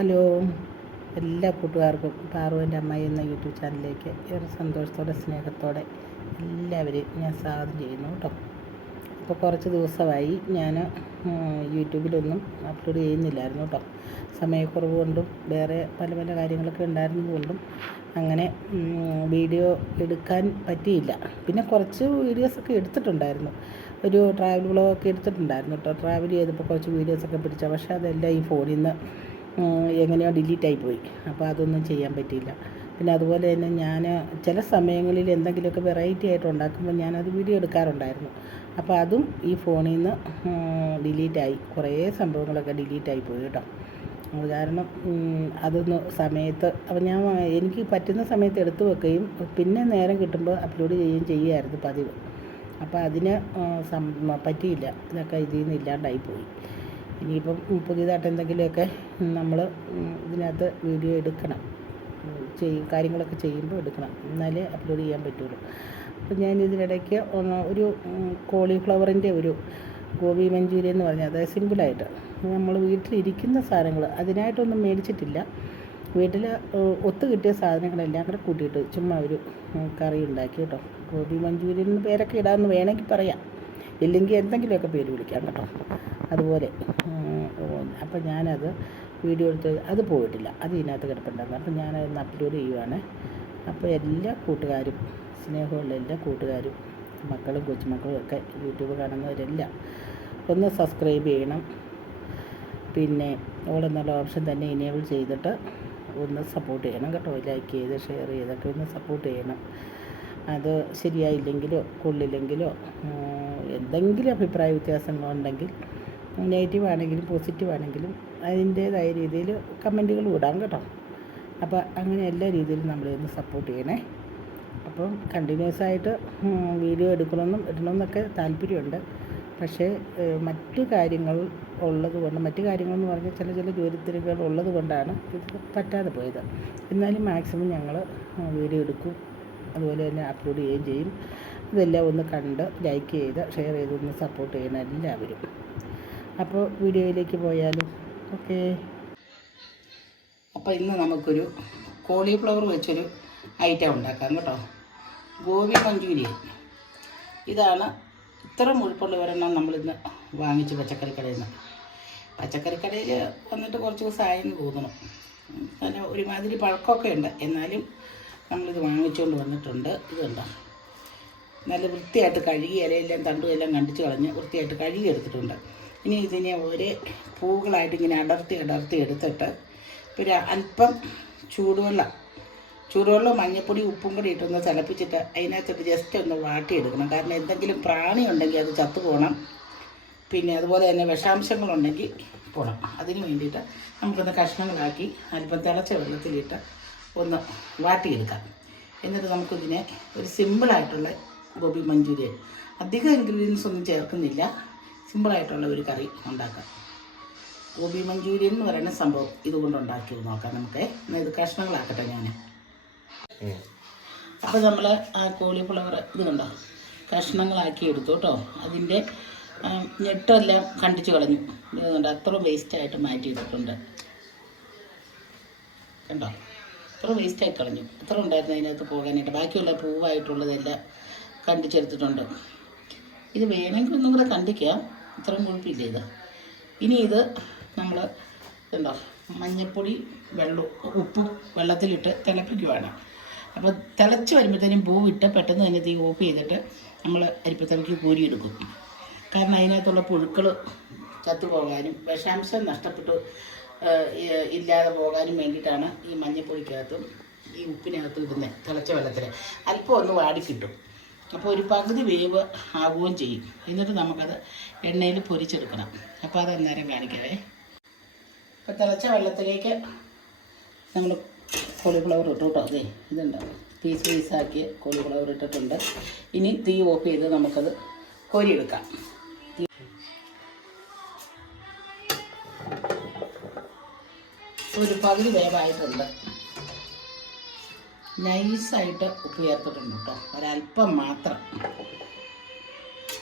Hello. എല്ലാ കൂട്ടുകാർക്കും പാറുവിന്റെ അമ്മായി എന്ന യൂട്യൂബ് ചാനലിലേക്ക് ഏറെ സന്തോഷത്തോടെ സ്നേഹത്തോടെ എല്ലാവരെയും ഞാൻ സ്വാഗതം ചെയ്യുന്നു കേട്ടോ. അപ്പോൾ കുറച്ച് ദിവസമായി ഞാൻ യൂട്യൂബിലൊന്നും അപ്ലോഡ് ചെയ്യുന്നില്ലായിരുന്നു കേട്ടോ. സമയക്കുറവ് കൊണ്ടും വേറെ പല പല കാര്യങ്ങളൊക്കെ ഉണ്ടായിരുന്നതുകൊണ്ടും അങ്ങനെ വീഡിയോ എടുക്കാൻ പറ്റിയില്ല. പിന്നെ കുറച്ച് വീഡിയോസൊക്കെ എടുത്തിട്ടുണ്ടായിരുന്നു. ഒരു ട്രാവൽ വ്ളോഗൊക്കെ എടുത്തിട്ടുണ്ടായിരുന്നു കേട്ടോ. ട്രാവൽ ചെയ്തപ്പോൾ കുറച്ച് വീഡിയോസൊക്കെ പിടിച്ച. പക്ഷേ അതെല്ലാം ഈ ഫോണിൽ നിന്ന് എങ്ങനെയോ ഡിലീറ്റ് ആയിപ്പോയി. അപ്പോൾ അതൊന്നും ചെയ്യാൻ പറ്റിയില്ല. പിന്നെ അതുപോലെ തന്നെ ഞാൻ ചില സമയങ്ങളിൽ എന്തെങ്കിലുമൊക്കെ വെറൈറ്റി ആയിട്ട് ഉണ്ടാക്കുമ്പോൾ ഞാനത് വീഡിയോ എടുക്കാറുണ്ടായിരുന്നു. അപ്പോൾ അതും ഈ ഫോണിൽ നിന്ന് ഡിലീറ്റായി കുറേ സംഭവങ്ങളൊക്കെ ഡിലീറ്റായി പോയി കേട്ടോ. കാരണം അതൊന്ന് സമയത്ത് അപ്പോൾ ഞാൻ എനിക്ക് പറ്റുന്ന സമയത്ത് എടുത്തു വെക്കുകയും പിന്നെ നേരം കിട്ടുമ്പോൾ അപ്ലോഡ് ചെയ്യുകയും ചെയ്യുമായിരുന്നു പതിവ്. അപ്പോൾ അതിന് പറ്റിയില്ല. ഇതൊക്കെ ഇതിൽ നിന്ന് ഇല്ലാണ്ടായി പോയി. ഇനിയിപ്പം പുതിയതായിട്ട് എന്തെങ്കിലുമൊക്കെ നമ്മൾ ഇതിനകത്ത് വീഡിയോ എടുക്കണം. ചെയ്യും കാര്യങ്ങളൊക്കെ ചെയ്യുമ്പോൾ എടുക്കണം. എന്നാലേ അപ്ലോഡ് ചെയ്യാൻ പറ്റുള്ളൂ. അപ്പം ഞാൻ ഇതിനിടയ്ക്ക് ഒരു കോളിഫ്ലവറിന്റെ ഒരു ഗോബി മഞ്ചൂരിയൻ എന്ന് പറഞ്ഞാൽ അതായത് സിമ്പിളായിട്ട് നമ്മൾ വീട്ടിലിരിക്കുന്ന സാധനങ്ങൾ അതിനായിട്ടൊന്നും മേടിച്ചിട്ടില്ല. വീട്ടിൽ ഒത്തു കിട്ടിയ സാധനങ്ങളെല്ലാം കൂടെ കൂട്ടിയിട്ട് ചുമ്മാ ഒരു കറി ഉണ്ടാക്കി കേട്ടോ. ഗോബി മഞ്ചൂരിയൻ പേരൊക്കെ ഇടാമെന്ന് വേണമെങ്കിൽ പറയാം. ഇല്ലെങ്കിൽ എന്തെങ്കിലുമൊക്കെ പേര് വിളിക്കാം കേട്ടോ. അതുപോലെ അപ്പം ഞാനത് വീഡിയോ എടുത്ത് അത് പോയിട്ടില്ല. അത് ഇതിനകത്ത് കിടപ്പുണ്ടായിരുന്നു. അപ്പം ഞാനതൊന്ന് അപ്ലോഡ് ചെയ്യുവാണ്. അപ്പോൾ എല്ലാ കൂട്ടുകാരും സ്നേഹമുള്ള എല്ലാ കൂട്ടുകാരും മക്കളും കൊച്ചുമക്കളും ഒക്കെ യൂട്യൂബ് കാണുന്നവരെല്ലാം ഒന്ന് സബ്സ്ക്രൈബ് ചെയ്യണം. പിന്നെ ഓളെന്നുള്ള ഓപ്ഷൻ തന്നെ ഇനേബിൾ ചെയ്തിട്ട് ഒന്ന് സപ്പോർട്ട് ചെയ്യണം കേട്ടോ. ലൈക്ക് ചെയ്ത് ഷെയർ ചെയ്തൊക്കെ ഒന്ന് സപ്പോർട്ട് ചെയ്യണം. അത് ശരിയായില്ലെങ്കിലോ കൊള്ളില്ലെങ്കിലോ എന്തെങ്കിലും അഭിപ്രായ വ്യത്യാസങ്ങളുണ്ടെങ്കിൽ നെഗറ്റീവ് ആണെങ്കിലും പോസിറ്റീവ് ആണെങ്കിലും അതിന്റേതായ രീതിയിൽ കമന്റുകൾ വിടാം കേട്ടോ. അപ്പോൾ അങ്ങനെ എല്ലാ രീതിയിലും നമ്മളൊന്ന് സപ്പോർട്ട് ചെയ്യണേ. അപ്പം കണ്ടിന്യൂസ് ആയിട്ട് വീഡിയോ എടുക്കണമെന്നും ഇടണമെന്നൊക്കെ താല്പര്യമുണ്ട്. പക്ഷേ മറ്റു കാര്യങ്ങൾ ഉള്ളത് കൊണ്ട് മറ്റു കാര്യങ്ങളെന്ന് പറഞ്ഞാൽ ചില ചില ജോലിത്തിരക്കുകൾ ഉള്ളത് കൊണ്ടാണ് ഇത് പറ്റാതെ പോയത്. എന്നാലും മാക്സിമം ഞങ്ങൾ വീഡിയോ എടുക്കും. അതുപോലെ തന്നെ അപ്ലോഡ് ചെയ്യുകയും ചെയ്യും. ഇതെല്ലാം ഒന്ന് കണ്ട് ലൈക്ക് ചെയ്ത് ഷെയർ ചെയ്ത് ഒന്ന് സപ്പോർട്ട് ചെയ്യണം എല്ലാവരും. അപ്പോൾ വീഡിയോയിലേക്ക് പോയാലും ഓക്കെ. അപ്പോൾ ഇന്ന് നമുക്കൊരു കോളിഫ്ലവർ വെച്ചൊരു ഐറ്റം ഉണ്ടാക്കാം കേട്ടോ. ഗോവി മഞ്ചൂരിയൻ. ഇതാണ് ഇത്ര മുഴുപ്പുള്ള ഒരെണ്ണം നമ്മളിന്ന് വാങ്ങിച്ച് പച്ചക്കറി കടയിൽ നിന്ന്. പച്ചക്കറി കടയിൽ വന്നിട്ട് കുറച്ച് ദിവസമായെന്ന് തോന്നണം നല്ല ഒരുമാതിരി പഴക്കമൊക്കെ ഉണ്ട്. എന്നാലും നമ്മളിത് വാങ്ങിച്ചുകൊണ്ട് വന്നിട്ടുണ്ട്. ഇതുണ്ടോ നല്ല വൃത്തിയായിട്ട് കഴുകി ഇലയെല്ലാം തണ്ടും എല്ലാം കണ്ടിച്ച് കളഞ്ഞ് വൃത്തിയായിട്ട് കഴുകി എടുത്തിട്ടുണ്ട് ഇനി ഇതിനെ ഒരേ പൂകളായിട്ട് ഇങ്ങനെ അടർത്തി അടർത്തി എടുത്തിട്ട് ഒരു അല്പം ചൂടുവെള്ളം ചൂടുവെള്ളം മഞ്ഞപ്പൊടി ഉപ്പും കൂടി ഇട്ടൊന്ന് തിളപ്പിച്ചിട്ട് അതിനകത്തിട്ട് ജസ്റ്റ് ഒന്ന് വാട്ടിയെടുക്കണം. കാരണം എന്തെങ്കിലും പ്രാണി ഉണ്ടെങ്കിൽ അത് ചത്തുപോകണം പിന്നെ അതുപോലെ തന്നെ വിഷാംശങ്ങളുണ്ടെങ്കിൽ പോകണം അതിന് വേണ്ടിയിട്ട് നമുക്കൊന്ന് കഷ്ണങ്ങളാക്കി അല്പം തിളച്ച വെള്ളത്തിലിട്ട് ഒന്ന് വാട്ടിയെടുക്കാം. എന്നിട്ട് നമുക്കിതിനെ ഒരു സിമ്പിളായിട്ടുള്ള ഗോബി മഞ്ചൂരിയൻ. അധികം ഇൻഗ്രീഡിയൻസ് ഒന്നും ചേർക്കുന്നില്ല. സിമ്പിളായിട്ടുള്ള ഒരു കറി ഉണ്ടാക്കാം. ഗോപി മഞ്ചൂരിയൻ എന്ന് പറയുന്ന സംഭവം ഇതുകൊണ്ട് ഉണ്ടാക്കി നോക്കാം നമുക്ക്. എന്നാൽ ഇത് കഷ്ണങ്ങളാക്കട്ടെ ഞാൻ അപ്പോൾ നമ്മൾ ആ കോളിഫ്ലവർ ഇത് കണ്ടോ? കഷ്ണങ്ങളാക്കി എടുത്തു കേട്ടോ. അതിന്റെ ഞെട്ടെല്ലാം കണ്ടിച്ച് കളഞ്ഞു. ഇതുകൊണ്ട് കണ്ടോ? അത്ര വേസ്റ്റായിട്ട് മാറ്റിയിട്ടിട്ടുണ്ട് കണ്ടോ? അത്ര വേസ്റ്റായി കളഞ്ഞു. അത്ര ഉണ്ടായിരുന്നു അതിനകത്ത് പോകാനായിട്ട്. ബാക്കിയുള്ള പൂവായിട്ടുള്ളതെല്ലാം കണ്ടിച്ചെടുത്തിട്ടുണ്ട്. ഇത് വേണമെങ്കിൽ ഒന്നും കൂടെ കണ്ടിക്കാം. ഇത്രയും കുഴപ്പമില്ല ഇത്. ഇനി ഇത് നമ്മൾ എന്താ മഞ്ഞൾപ്പൊടി വെള്ളവും ഉപ്പും വെള്ളത്തിലിട്ട് തിളപ്പിക്കുവാണ്. അപ്പോൾ തിളച്ച് വരുമ്പോഴത്തേനും പൂവിട്ട് പെട്ടെന്ന് തന്നെ തീ ഓഫ് ചെയ്തിട്ട് നമ്മൾ അരിപ്പത്തലയ്ക്ക് കോരിയെടുക്കും. കാരണം അതിനകത്തുള്ള പുഴുക്കൾ ചത്തുപോകാനും വിഷാംശം നഷ്ടപ്പെട്ടു ഇല്ലാതെ പോകാനും വേണ്ടിയിട്ടാണ് ഈ മഞ്ഞൾപ്പൊടിക്കകത്തും ഈ ഉപ്പിനകത്തും ഇടുന്നത് തിളച്ച വെള്ളത്തിൽ അല്പം ഒന്ന് വാടി കിട്ടും അപ്പോൾ ഒരു പകുതി വേവ് ആവുകയും ചെയ്യും. എന്നിട്ട് നമുക്കത് എണ്ണയിൽ പൊരിച്ചെടുക്കണം. അപ്പോൾ അത് അന്നേരം കാണിക്കവേ. അപ്പോൾ തിളച്ച വെള്ളത്തിലേക്ക് നമ്മൾ കോളിഫ്ലവർ ഇട്ടു കേട്ടോ അതെ ഇതുണ്ട് പീസ് പീസാക്കിയ കോളിഫ്ലവർ ഇട്ടിട്ടുണ്ട്. ഇനി തീ ഓഫ് ചെയ്ത് നമുക്കത് കോരിയെടുക്കാം. ഒരു പകുതി വേവായിട്ടുണ്ട്. നൈസായിട്ട് ഉപ്പ് ചേർത്തിട്ടുണ്ട് കേട്ടോ. ഒരല്പം മാത്രം.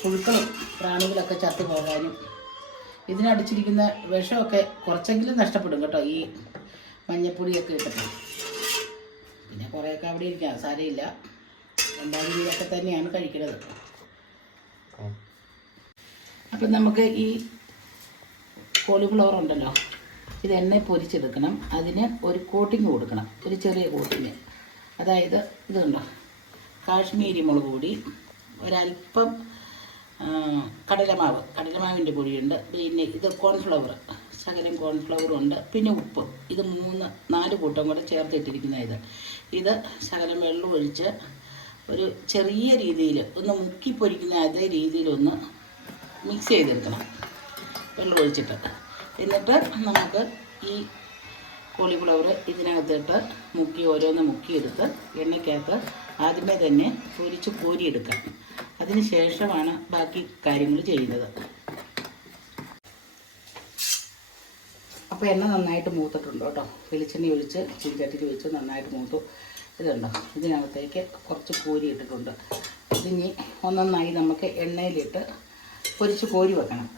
പുഴുക്കളും പ്രാണികളൊക്കെ ചത്തു പോകാനും ഇതിനടിച്ചിരിക്കുന്ന വിഷമൊക്കെ കുറച്ചെങ്കിലും നഷ്ടപ്പെടും കേട്ടോ ഈ മഞ്ഞപ്പൊടിയൊക്കെ ഇട്ടിട്ട്. പിന്നെ കുറേയൊക്കെ അവിടെ ഇരിക്കാം സാരമില്ല. രണ്ടാം രീതിയൊക്കെ തന്നെയാണ് കഴിക്കുന്നത്. അപ്പം നമുക്ക് ഈ കോളിഫ്ലവർ ഉണ്ടല്ലോ ഇത് എണ്ണ പൊരിച്ചെടുക്കണം. അതിന് ഒരു കോട്ടിങ് കൊടുക്കണം ഒരു ചെറിയ കോട്ടിങ് അതായത് ഇതുണ്ടോ? കാശ്മീരി മുളക് പൊടി ഒരല്പം കടലമാവ് കടലമാവിന്റെ പൊടിയുണ്ട്. പിന്നെ ഇത് കോൺഫ്ലവർ ശകലം കോൺഫ്ലവറും ഉണ്ട്. പിന്നെ ഉപ്പ് ഇത് മൂന്ന് നാല് കൂട്ടം കൂടെ ചേർത്തിട്ടിരിക്കുന്ന ഇത് ഇത് ശകലം വെള്ളം ഒഴിച്ച് ഒരു ചെറിയ രീതിയിൽ ഒന്ന് മുക്കി പൊരിക്കുന്ന അതേ രീതിയിലൊന്ന് മിക്സ് ചെയ്തെടുക്കണം. വെള്ളം ഒഴിച്ചിട്ട്. എന്നിട്ട് നമുക്ക് ഈ കോളിഫ്ലവർ ഇതിനകത്തിട്ട് മുക്കി ഓരോന്ന് മുക്കിയെടുത്ത് എണ്ണയ്ക്കകത്ത് ആദ്യമേ തന്നെ പൊരിച്ച് കോരിയെടുക്കാം. അതിന് ശേഷമാണ് ബാക്കി കാര്യങ്ങൾ ചെയ്യുന്നത്. അപ്പോൾ എണ്ണ നന്നായിട്ട് മൂത്തിട്ടുണ്ട് കേട്ടോ. വെളിച്ചെണ്ണ ഒഴിച്ച് ചീഞ്ചട്ടിയിൽ വെച്ച് നന്നായിട്ട് മൂത്തു. ഇതുണ്ടോ ഇതിനകത്തേക്ക് കുറച്ച് കോരി ഇട്ടിട്ടുണ്ട്. ഒന്നൊന്നായി നമുക്ക് എണ്ണയിലിട്ട് പൊരിച്ച് കോരി വെക്കണം.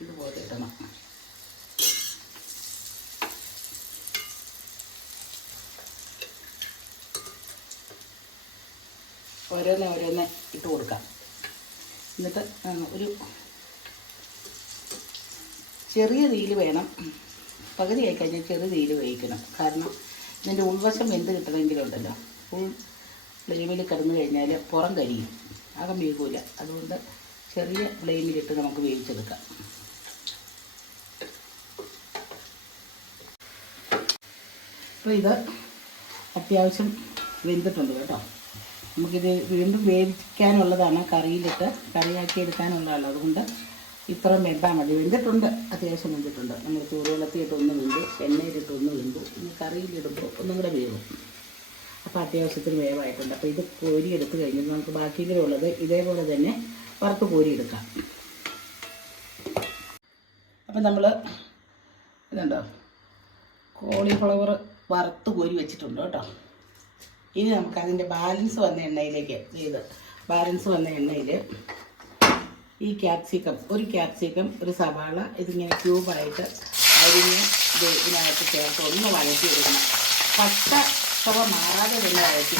ഇതുപോലെ ഇടണം ഓരോന്ന് ഓരോന്ന് ഇട്ട് കൊടുക്കാം. എന്നിട്ട് ഒരു ചെറിയ തീയിൽ വേണം. പകുതി ആയി കഴിഞ്ഞാൽ ചെറിയ തീയിൽ വേവിക്കണം. കാരണം ഇതിന്റെ ഉൾവശം വെന്ത് കിട്ടണമെങ്കിലുണ്ടല്ലോ. ഫുൾ ഫ്ലെയിമിൽ കിടന്നു കഴിഞ്ഞാൽ പുറം കരിയും. അകം വേകൂല അതുകൊണ്ട് ചെറിയ ഫ്ലെയിമിലിട്ട് നമുക്ക് വേവിച്ചെടുക്കാം. അപ്പോൾ ഇത് അത്യാവശ്യം വെന്തിട്ടുണ്ട് കേട്ടോ. നമുക്കിത് വീണ്ടും വേവിക്കാനുള്ളതാണ്. കറിയിലിട്ട് കറിയാക്കി എടുക്കാനുള്ളതാണ് അതുകൊണ്ട് ഇത്രയും വെന്താൽ മതി. വെന്തിട്ടുണ്ട്. അത്യാവശ്യം വെന്തിട്ടുണ്ട്. നമ്മൾ ചൂടുവെള്ളത്തിയിട്ട് ഒന്ന് വെന്തു എണ്ണയിലിട്ട് ഒന്ന് വെന്തു. ഇനി കറിയിലിടുമ്പോൾ ഒന്നും കൂടെ വേവും. അപ്പോൾ അത്യാവശ്യത്തിന് വേവായിട്ടുണ്ട്. അപ്പോൾ ഇത് കോരി എടുത്ത് കഴിഞ്ഞിട്ട് നമുക്ക് ബാക്കിയിലുള്ളത് ഇതേപോലെ തന്നെ വറുത്ത് കോരിയെടുക്കാം. അപ്പം നമ്മൾ ഇതുണ്ടോ? കോളിഫ്ലവർ വറുത്ത് കോരി വെച്ചിട്ടുണ്ട് കേട്ടോ. ഇനി നമുക്ക് അതിന്റെ ബാലൻസ് വന്ന എണ്ണയിലേക്ക് ഇത് ബാലൻസ് വന്ന എണ്ണയിൽ ഈ ക്യാപ്സിക്കം ഒരു ക്യാപ്സിക്കം ഒരു സവാള ഇതിങ്ങനെ ക്യൂബായിട്ട് അരിഞ്ഞ് ഇത് ഇതിനകത്ത് ചേർത്ത് ഒന്ന് വഴറ്റിയെടുക്കണം. പച്ച ചവ മാറാതെ തന്നെ വഴറ്റി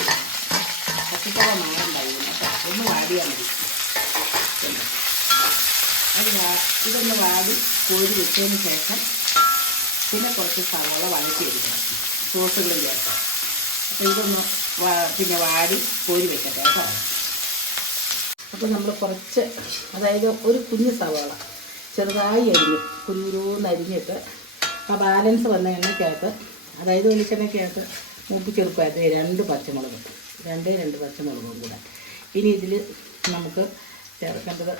പച്ചച്ചവ മാറണ്ടായിരുന്നു. ഒന്ന് വാടിയാൽ മതി? അത് ഇതൊന്ന് വാടി കോരി വെച്ചതിന് ശേഷം പിന്നെ കുറച്ച് സവാള വഴറ്റിയെടുക്കണം സോസുകളും ചേർത്ത്. അപ്പോൾ ഇതൊന്ന് പിന്നെ വാടി കോരി വെക്കട്ടെ കേട്ടോ. അപ്പോൾ നമ്മൾ കുറച്ച് അതായത് ഒരു കുഞ്ഞ് സവാള ചെറുതായി അരിഞ്ഞ് കുരുന്ന് അരിഞ്ഞിട്ട് ആ ബാലൻസ് വന്ന എണ്ണയ്ക്കകത്ത് അതായത് വെളിച്ചെണ്ണയ്ക്കകത്ത് മൂപ്പിച്ചെടുക്കാത്ത രണ്ട് പച്ചമുളക്. രണ്ടേ രണ്ട് പച്ചമുളകും കൂടെ. ഇനി ഇതിൽ നമുക്ക് ചേർക്കേണ്ടത്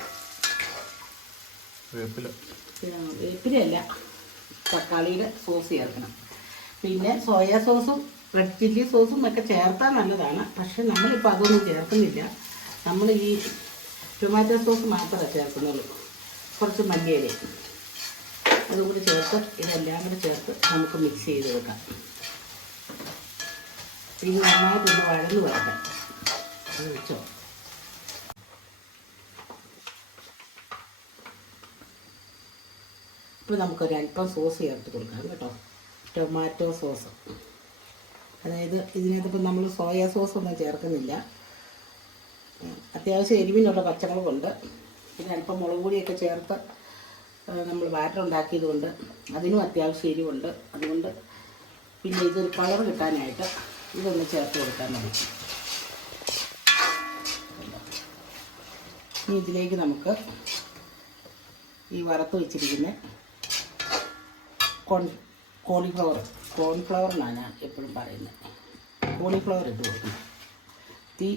വേപ്പില. വേപ്പിലല്ല തക്കാളിയുടെ സോസ് ചേർക്കണം. പിന്നെ സോയാ സോസും റെഡ് ചില്ലി സോസും ഒക്കെ ചേർത്താൽ നല്ലതാണ്. പക്ഷെ നമ്മളിപ്പോൾ അതൊന്നും ചേർക്കുന്നില്ല. നമ്മൾ ഈ ടൊമാറ്റോ സോസ് മാത്രമേ ചേർക്കുന്നുള്ളൂ. കുറച്ച് മല്ലിയില. അതും കൂടി ചേർത്ത് ഇതെല്ലാം കൂടി ചേർത്ത് നമുക്ക് മിക്സ് ചെയ്ത് വെക്കാം. ഇത് നന്നായിട്ടൊന്ന് വഴന്ന് വരട്ടെ. അത് വെച്ചോ. ഇപ്പോൾ നമുക്കൊരു അല്പം സോസ് ചേർത്ത് കൊടുക്കാം കേട്ടോ. Tomato sauce. അതായത് ഇതിനകത്തിപ്പോൾ നമ്മൾ സോയ സോസ് ഒന്നും ചേർക്കുന്നില്ല അത്യാവശ്യം എരിവിനുള്ള പച്ചമുളകുണ്ട്. പിന്നെ അല്പം മുളക് പൊടിയൊക്കെ ചേർത്ത് നമ്മൾ ബാറ്റർ ഉണ്ടാക്കിയതുകൊണ്ട് അതിനും അത്യാവശ്യം എരിവുണ്ട്. അതുകൊണ്ട് പിന്നെ ഇതൊരു കളർ കിട്ടാനായിട്ട് ഇതൊന്ന് ചേർത്ത് കൊടുക്കാൻ മതി. ഇനി ഇതിലേക്ക് നമുക്ക് ഈ വറുത്ത് വെച്ചിരിക്കുന്ന കോൺ കോളിഫ്ലവർ കോൺഫ്ലവർ എന്നാണ് ഞാൻ എപ്പോഴും പറയുന്നത് കോളിഫ്ലവർ ഇട്ട് കൊടുക്കണം. തീ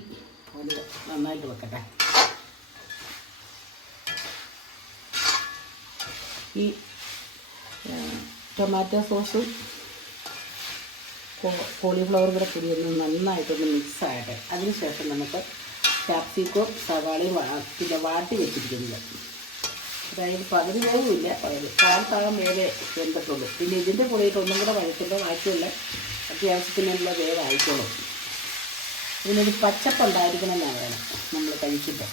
ഒന്ന് നന്നായിട്ട് വെക്കട്ടെ. ഈ ടൊമാറ്റോ സോസും കോളിഫ്ലവർ കൂടെ കൂടി ഒന്ന് നന്നായിട്ടൊന്ന് മിക്സ് ആകട്ടെ. അതിനുശേഷം നമുക്ക് ക്യാപ്സിക്കോ സവാളയും പിന്നെ വാട്ടി വെച്ചിരിക്കുന്നത്. അതായത് പകുതി വേവുമില്ല പകുതി പാൽ ഭാഗം വേവേ വെന്തിട്ടുള്ളൂ. പിന്നെ ഇതിന്റെ കൂടെയിട്ട് ഒന്നും കൂടെ വഴറ്റുമ്പോൾ ബാക്കിയുള്ള അത്യാവശ്യത്തിനുള്ള വേവായിക്കോളും ഇതിനൊരു പച്ചപ്പ് ഉണ്ടായിരിക്കണം എന്നാണ് വേണം നമ്മൾ കഴിക്കുമ്പോൾ.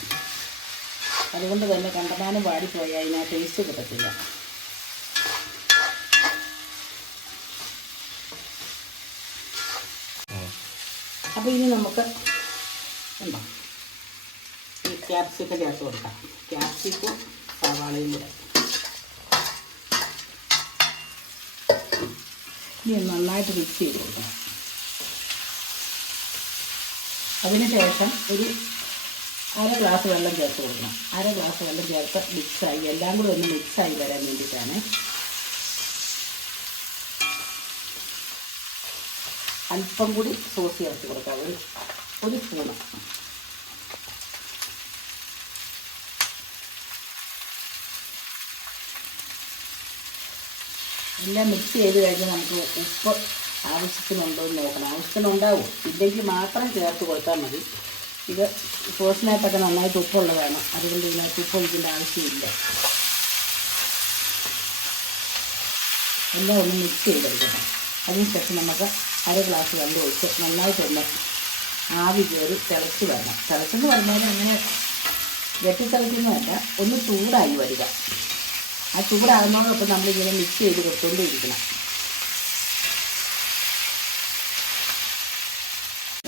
അതുകൊണ്ട് തന്നെ കണ്ടമാനം വാടിപ്പോയാൽ അതിനാ ടേസ്റ്റ് കിട്ടത്തില്ല. അപ്പോൾ ഇനി നമുക്ക് എന്താ? ഈ ക്യാപ്സിക്കം ചേർത്ത് കൊടുക്കാം. ക്യാപ്സിക്കും സവാളയും ഇടാം ഇനി നന്നായിട്ട് മിക്സ് ചെയ്ത് കൊടുക്കണം അതിനുശേഷം ഒരു അര ഗ്ലാസ് വെള്ളം ചേർത്ത് കൊടുക്കണം. അര ഗ്ലാസ് വെള്ളം ചേർത്ത് മിക്സായി എല്ലാം കൂടി ഒന്ന് മിക്സായി വരാൻ വേണ്ടിയിട്ടാണ്. അല്പം കൂടി സോസ് ചേർത്ത് കൊടുക്കാം. ഒരു ഒരു സ്പൂണ്. എല്ലാം മിക്സ് ചെയ്ത് കഴിഞ്ഞ് നമുക്ക് ഉപ്പ് ആവശ്യത്തിനുണ്ടോ എന്ന് നോക്കണം. ആവശ്യത്തിനുണ്ടാവും. ഇല്ലെങ്കിൽ മാത്രം ചേർത്ത് കൊടുത്താൽ മതി. ഇത് സോസിനകത്തൊക്കെ നന്നായിട്ട് ഉപ്പുള്ളതാണ്. അതുകൊണ്ട് ഇതിനകത്ത് ഉപ്പ് ഒഴിക്കേണ്ട ആവശ്യമില്ല. എല്ലാം ഒന്ന് മിക്സ് ചെയ്തെടുക്കണം. അതിനുശേഷം നമുക്ക് അര ഗ്ലാസ് വെള്ളം ഒഴിച്ച് നന്നായിട്ടൊന്ന് ആവി കയറി തിളച്ച് വരണം. തിളച്ചെന്ന് പറഞ്ഞാൽ അങ്ങനെ വെട്ടി തിളയ്ക്കുന്നതല്ല ഒന്ന് ചൂടായി വരിക. ആ ചൂടാകുന്നതോടൊപ്പം നമ്മളിങ്ങനെ മിക്സ് ചെയ്ത് കൊടുത്തുകൊണ്ടിരിക്കണം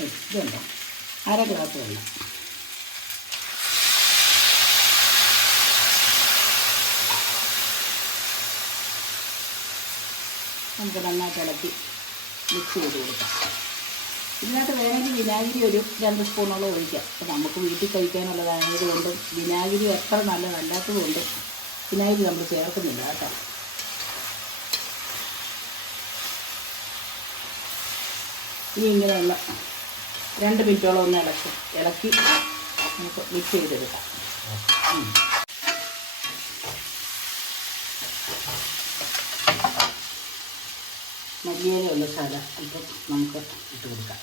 ഇതുണ്ടോ? അര ഗ്ലാസ് വെള്ളം. നമുക്ക് നന്നായിട്ട് ഇളക്കി മിക്സ് ചെയ്ത് കൊടുക്കാം. ഇതിനകത്ത് വേണമെങ്കിൽ വിനാഗിരി ഒരു രണ്ട് സ്പൂണോളം ഒഴിക്കാം. അപ്പം നമുക്ക് വീട്ടിൽ കഴിക്കാനുള്ളതായതുകൊണ്ടും വിനാഗിരി എത്ര നല്ലതല്ലാത്തതുകൊണ്ടും വിനാഗിരി നമ്മൾ ചേർക്കുന്നില്ല കേട്ടോ. ഇനി ഇങ്ങനെയുള്ള രണ്ട് മിനിറ്റോളം ഒന്ന് ഇളക്കി ഇളക്കി നമുക്ക് മിക്സ് ചെയ്തെടുക്കാം. മല്ലിയില ഒന്ന് സാധനം ഇപ്പം നമുക്ക് ഇട്ട് കൊടുക്കാം.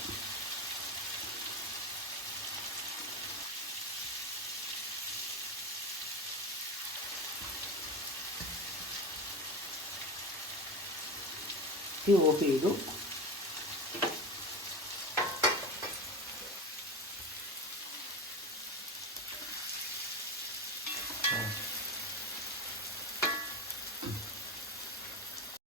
തീ ഓഫ് ചെയ്തു.